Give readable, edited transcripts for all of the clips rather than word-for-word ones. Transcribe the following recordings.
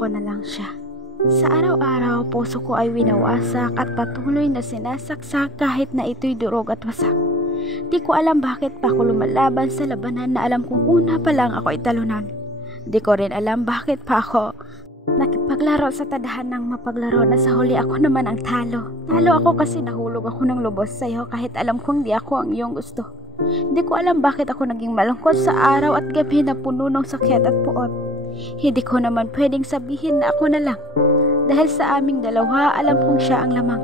ako na lang siya. Sa araw-araw, puso ko ay winawasak at patuloy na sinasaksak kahit na ito'y durog at wasak. Di ko alam bakit pa ako lumalaban sa labanan na alam kong una pa lang ako italunan. Di ko rin alam bakit pa ako nakipaglaro sa tadhanang mapaglaro na sa huli ako naman ang talo. Talo ako kasi nahulog ako ng lubos sa'yo kahit alam kong di ako ang iyong gusto. Di ko alam bakit ako naging malungkot sa araw at gabi na puno ng sakit at puot. Hindi ko naman pwedeng sabihin na ako na lang. Dahil sa aming dalawa, alam kong siya ang lamang.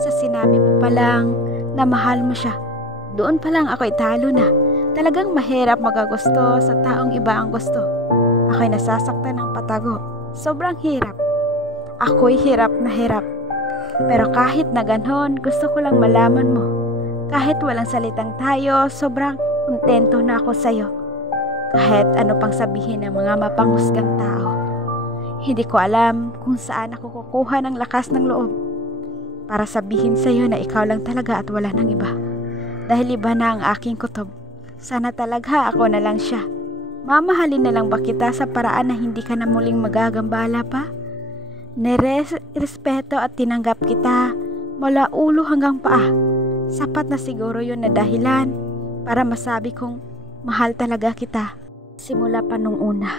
Sa sinabi mo pa lang na mahal mo siya, doon pa lang ako'y talo na. Talagang mahirap magagusto sa taong iba ang gusto. Ako'y nasasaktan ng patago. Sobrang hirap. Ako'y hirap na hirap. Pero kahit na ganon, gusto ko lang malaman mo. Kahit walang salitang tayo, sobrang kontento na ako sa'yo. Kahit ano pang sabihin ng mga mapanghusgang tao. Hindi ko alam kung saan ako kukuha ng lakas ng loob para sabihin sa'yo na ikaw lang talaga at wala nang iba. Dahil iba na ang aking kutob. Sana talaga ako na lang siya. Mamahalin na lang ba kita sa paraan na hindi ka na muling magagambala pa? Respeto at tinanggap kita mula ulo hanggang paa. Sapat na siguro yun na dahilan para masabi kong mahal talaga kita simula pa nung una.